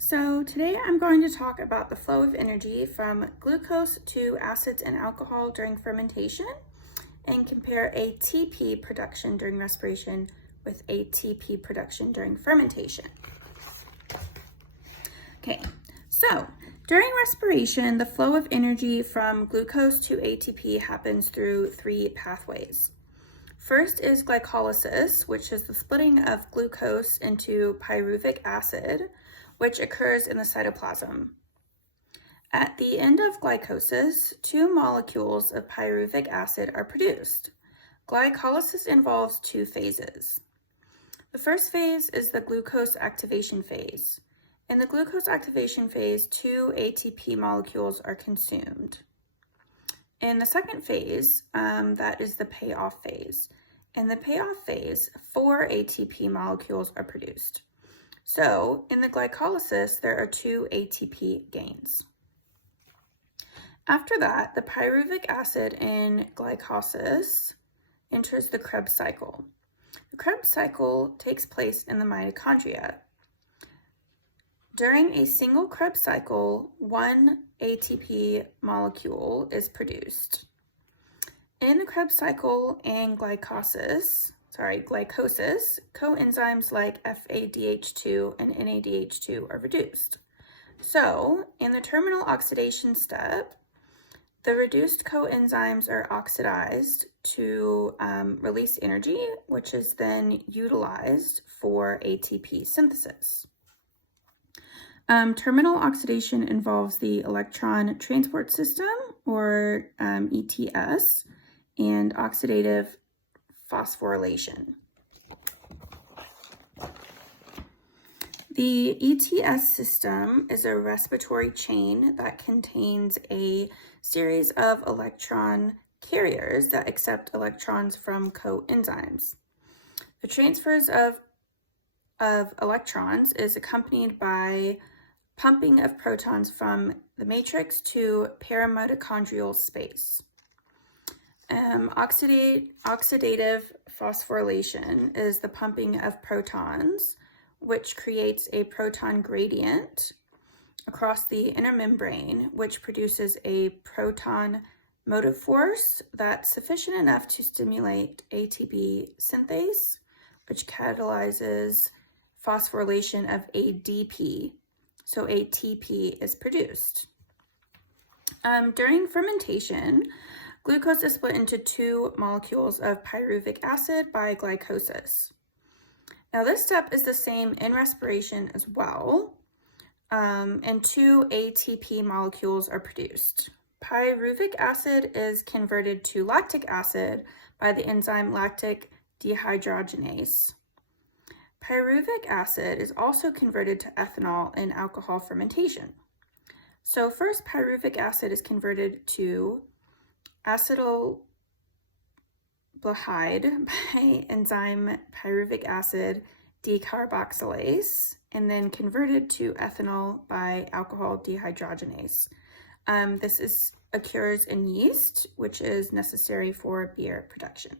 So today I'm going to talk about the flow of energy from glucose to acids and alcohol during fermentation and compare ATP production during respiration with ATP production during fermentation. Okay, so during respiration, the flow of energy from glucose to ATP happens through three pathways. First is glycolysis, which is the splitting of glucose into pyruvic acid, which occurs in the cytoplasm. At the end of glycosis, two molecules of pyruvic acid are produced. Glycolysis involves two phases. The first phase is the glucose activation phase. In the glucose activation phase, two ATP molecules are consumed. In the second phase, that is the payoff phase. In the payoff phase, 4 ATP molecules are produced. So in the glycolysis, there are 2 ATP gains. After that, the pyruvic acid in glycolysis enters the Krebs cycle. The Krebs cycle takes place in the mitochondria. During a single Krebs cycle, 1 ATP molecule is produced. In the Krebs cycle and glycolysis, coenzymes like FADH2 and NADH2 are reduced. So, in the terminal oxidation step, the reduced coenzymes are oxidized to release energy, which is then utilized for ATP synthesis. Terminal oxidation involves the electron transport system, or ETS, and oxidative phosphorylation. The ETS system is a respiratory chain that contains a series of electron carriers that accept electrons from coenzymes. The transfers of electrons is accompanied by pumping of protons from the matrix to paramitochondrial space. Oxidative phosphorylation is the pumping of protons, which creates a proton gradient across the inner membrane, which produces a proton motive force that's sufficient enough to stimulate ATP synthase, which catalyzes phosphorylation of ADP, so ATP is produced. During fermentation, glucose is split into 2 molecules of pyruvic acid by glycolysis. Now this step is the same in respiration as well, and 2 ATP molecules are produced. Pyruvic acid is converted to lactic acid by the enzyme lactic dehydrogenase. Pyruvic acid is also converted to ethanol in alcohol fermentation. So first, pyruvic acid is converted to acetaldehyde by enzyme pyruvic acid decarboxylase, and then converted to ethanol by alcohol dehydrogenase. This occurs in yeast, which is necessary for beer production.